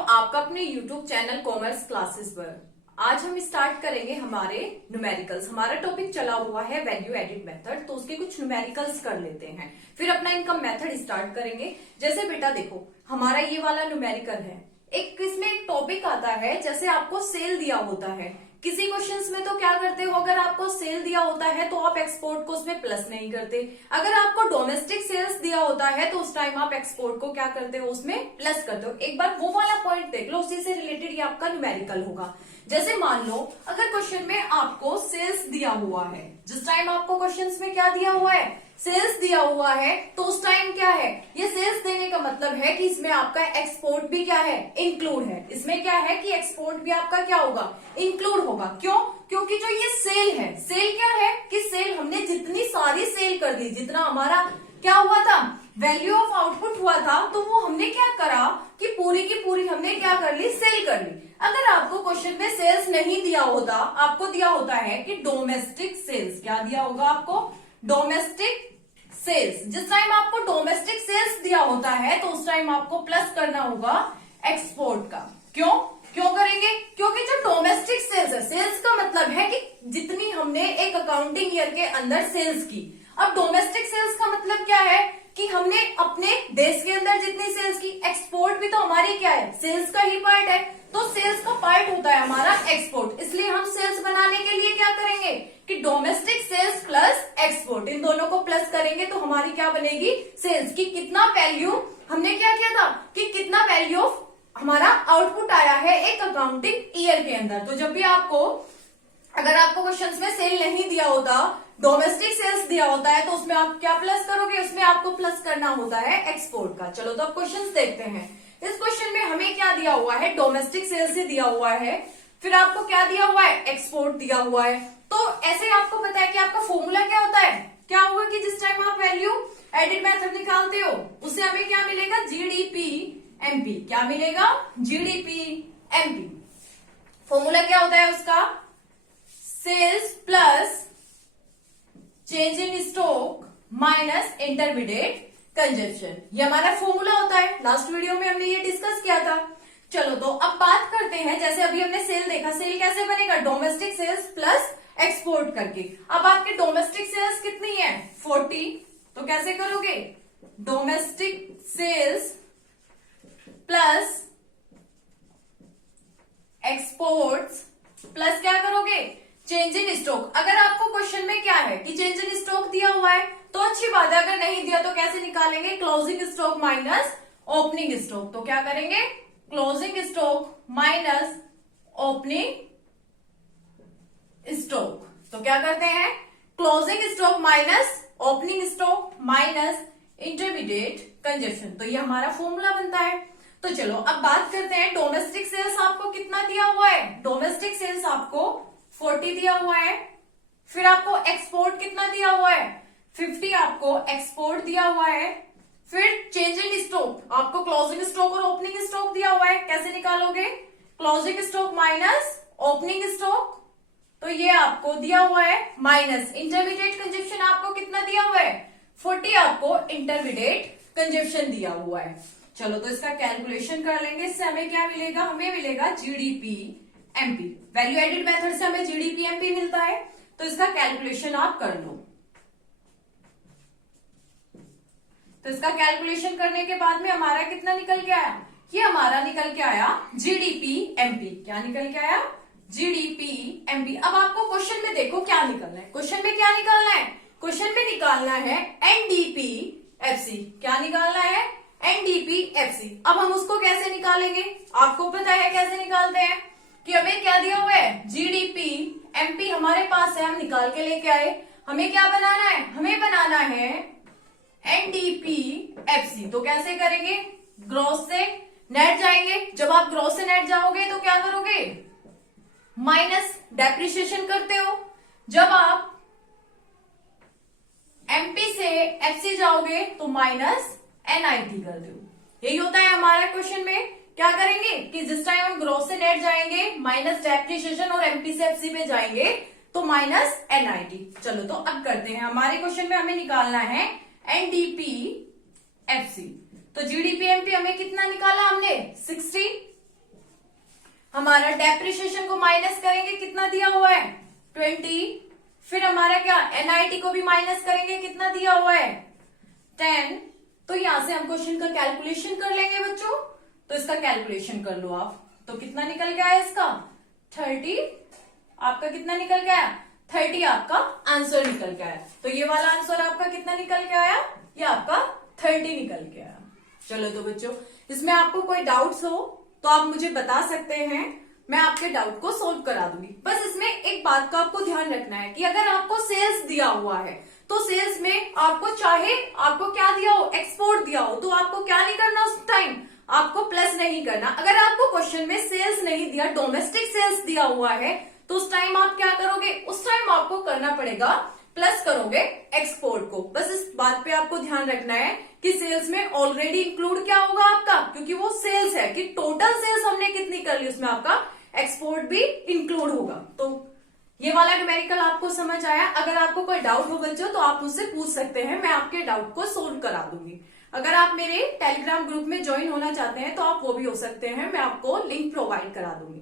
आपका अपने YouTube channel commerce classes पर। आज हम स्टार्ट करेंगे हमारे न्यूमेरिकल्स। हमारा टॉपिक चला हुआ है वैल्यू एडिड मेथड, तो उसके कुछ न्यूमेरिकल्स कर लेते हैं, फिर अपना इनकम मेथड स्टार्ट करेंगे। जैसे बेटा देखो, हमारा ये वाला न्यूमेरिकल है, एक इसमें एक टॉपिक आता है, जैसे आपको सेल दिया होता है। किसी क्वेश्चंस में तो क्या करते हो, अगर आपको सेल दिया होता है तो आप एक्सपोर्ट को उसमें प्लस नहीं करते। अगर आपको डोमेस्टिक सेल्स दिया होता है तो उस टाइम आप एक्सपोर्ट को क्या करते हो, उसमें प्लस करते हो। एक बार वो वाला पॉइंट देख लो, उसी से रिलेटेड ये आपका न्यूमेरिकल होगा। जैसे मान लो अगर क्वेश्चन में आपको सेल्स दिया हुआ है, जिस टाइम आपको क्वेश्चन में क्या दिया हुआ है, सेल्स दिया हुआ है, तो उस टाइम क्या है, ये सेल्स देने का मतलब है कि इसमें आपका एक्सपोर्ट भी क्या है, इंक्लूड है। इसमें क्या है कि एक्सपोर्ट भी आपका क्या होगा, इंक्लूड होगा। क्यों? क्योंकि जो ये सेल है, सेल क्या है कि सेल हमने जितनी सारी सेल कर दी, जितना हमारा क्या हुआ था, वैल्यू ऑफ आउटपुट हुआ था, तो वो हमने क्या करा कि पूरी की पूरी हमने क्या कर ली, सेल कर ली। अगर आपको क्वेश्चन में सेल्स नहीं दिया होता, आपको दिया होता है कि डोमेस्टिक सेल्स, क्या दिया होगा आपको, डोमेस्टिक सेल्स। जिस टाइम आपको डोमेस्टिक सेल्स दिया होता है तो उस टाइम आपको प्लस करना होगा एक्सपोर्ट का। क्यों क्यों करेंगे? क्योंकि जो डोमेस्टिक सेल्स है, सेल्स का मतलब है कि जितनी हमने एक अकाउंटिंग ईयर के अंदर सेल्स की। अब डोमेस्टिक सेल्स का मतलब क्या है कि हमने अपने देश के अंदर जितनी सेल्स की। एक्सपोर्ट भी तो हमारी क्या है, सेल्स का ही पार्ट है, तो सेल्स का पार्ट होता है हमारा एक्सपोर्ट। इसलिए हम सेल्स बनाने के लिए क्या करेंगे कि डोमेस्टिक सेल्स प्लस एक्सपोर्ट, इन दोनों को प्लस करेंगे तो हमारी क्या बनेगी, सेल्स की। कितना वैल्यू हमने क्या किया था कि कितना वैल्यू ऑफ हमारा आउटपुट आया है एक अकाउंटिंग ईयर के अंदर। तो जब भी आपको, अगर आपको क्वेश्चंस में सेल नहीं दिया होता, डोमेस्टिक सेल्स दिया होता है, तो उसमें आप क्या प्लस करोगे, उसमें आपको प्लस करना होता है एक्सपोर्ट का। चलो तो अब क्वेश्चंस देखते हैं। इस क्वेश्चन में हमें क्या दिया हुआ है, डोमेस्टिक सेल्स ही दिया हुआ है, फिर आपको क्या दिया हुआ है, एक्सपोर्ट दिया हुआ है। तो ऐसे आपको पता है कि आपका फॉर्मूला क्या होता है, क्या होगा कि जिस टाइम आप वैल्यू एडिड मेथड निकालते हो, उससे हमें क्या मिलेगा, जीडीपी एमपी। क्या मिलेगा, जीडीपी एमपी। फॉर्मूला क्या होता है उसका, sales plus change in stock minus intermediate consumption, ये हमारा फॉर्मूला होता है। लास्ट वीडियो में हमने ये डिस्कस किया था। चलो तो अब बात करते हैं, जैसे अभी हमने सेल देखा, सेल कैसे बनेगा, डोमेस्टिक सेल्स प्लस एक्सपोर्ट करके। अब आपके डोमेस्टिक सेल्स कितनी है, 40, तो कैसे करोगे, domestic sales plus exports plus क्या करोगे, चेंज इन स्टॉक। अगर आपको क्वेश्चन में क्या है कि चेंज इन स्टॉक दिया हुआ है तो अच्छी बात है, अगर नहीं दिया तो कैसे निकालेंगे, closing stock minus opening stock. तो क्या करेंगे, closing stock minus opening stock. तो क्या करते हैं, closing stock minus opening stock minus intermediate consumption. तो ये हमारा फॉर्मूला बनता है। तो चलो अब बात करते हैं, डोमेस्टिक सेल्स आपको कितना दिया हुआ है, डोमेस्टिक सेल्स आपको 40 दिया हुआ है। फिर आपको एक्सपोर्ट कितना दिया हुआ है, 50 आपको एक्सपोर्ट दिया हुआ है। फिर चेंज इन स्टॉक आपको क्लोजिंग स्टॉक और ओपनिंग स्टॉक दिया हुआ है। कैसे निकालोगे, closing stock minus opening stock, तो ये आपको दिया हुआ है, माइनस इंटरमीडिएट कंजप्शन आपको कितना दिया हुआ है, 40 आपको इंटरमीडिएट कंजप्शन दिया हुआ है। चलो तो इसका कैलकुलेशन कर लेंगे, इससे हमें क्या मिलेगा, हमें मिलेगा GDP MP. Value added method से हमें जीडीपी एमपी मिलता है, तो इसका कैलकुलेशन आप कर लो। तो इसका कैलकुलेशन करने के बाद में हमारा कितना निकल के आया, ये हमारा निकल के आया जीडीपी एमपी। क्या निकल के आया, जीडीपी एमपी। अब आपको क्वेश्चन में देखो क्या निकलना है, क्वेश्चन में क्या निकालना है, क्वेश्चन में निकालना है एनडीपी एफसी। क्या निकालना है, एनडीपी एफसी। अब हम उसको कैसे निकालेंगे, आपको पता है कैसे निकालते हैं कि हमें क्या दिया हुआ है, जीडीपी एमपी हमारे पास है, हम निकाल के लेके आए। हमें क्या बनाना है, हमें बनाना है एनडीपी एफसी। तो कैसे करेंगे, ग्रॉस से नेट जाएंगे। जब आप ग्रॉस से नेट जाओगे तो क्या करोगे, माइनस डेप्रिसिएशन करते हो। जब आप एमपी से एफसी जाओगे तो माइनस एनआईटी कर दो। यही होता है हमारा क्वेश्चन में। क्या करेंगे कि जिस टाइम हम ग्रॉस से नेट जाएंगे, माइनस डेप्रिसिएशन, और एमपी से एफसी पे जाएंगे तो माइनस एनआईटी। चलो तो अब करते हैं, हमारे क्वेश्चन में हमें निकालना है एनडीपी एफसी। तो जीडीपी एमपी हमें कितना निकाला हमने, 60, हमारा डेप्रिसिएशन को माइनस करेंगे, कितना दिया हुआ है 20। फिर हमारा क्या एनआईटी को भी माइनस करेंगे, कितना दिया हुआ है 10। तो यहां से हम क्वेश्चन का कैलकुलेशन कर लेंगे बच्चों। तो इसका कैलकुलेशन कर लो आप। तो कितना निकल गया है इसका 30। आपका कितना निकल गया 30 आपका आंसर निकल गया है। तो ये वाला आंसर आपका कितना निकल के आया, ये आपका 30 निकल के आया। चलो तो बच्चों, इसमें आपको कोई डाउट्स हो तो आप मुझे बता सकते हैं, मैं आपके डाउट को सोल्व करा दूंगी। बस इसमें एक बात का आपको ध्यान रखना है कि अगर आपको सेल्स दिया हुआ है तो सेल्स में आपको चाहे आपको क्या दिया हो, एक्सपोर्ट दिया हो, तो आपको क्या नहीं करना उस टाइम, आपको प्लस नहीं करना। अगर आपको क्वेश्चन में सेल्स नहीं दिया, डोमेस्टिक सेल्स दिया हुआ है, तो उस टाइम आप क्या करोगे, उस टाइम आपको करना पड़ेगा प्लस करोगे एक्सपोर्ट को। बस इस बात पे आपको ध्यान रखना है कि सेल्स में ऑलरेडी इंक्लूड क्या होगा आपका, क्योंकि वो सेल्स है कि टोटल सेल्स हमने कितनी कर ली, उसमें आपका एक्सपोर्ट भी इंक्लूड होगा। तो ये वाला न्यूमेरिकल आपको समझ आया। अगर आपको कोई डाउट हो बच्चों तो आप मुझसे पूछ सकते हैं, मैं आपके डाउट को सोल्व करा दूंगी। अगर आप मेरे टेलीग्राम ग्रुप में ज्वाइन होना चाहते हैं तो आप वो भी हो सकते हैं, मैं आपको लिंक प्रोवाइड करा दूंगी।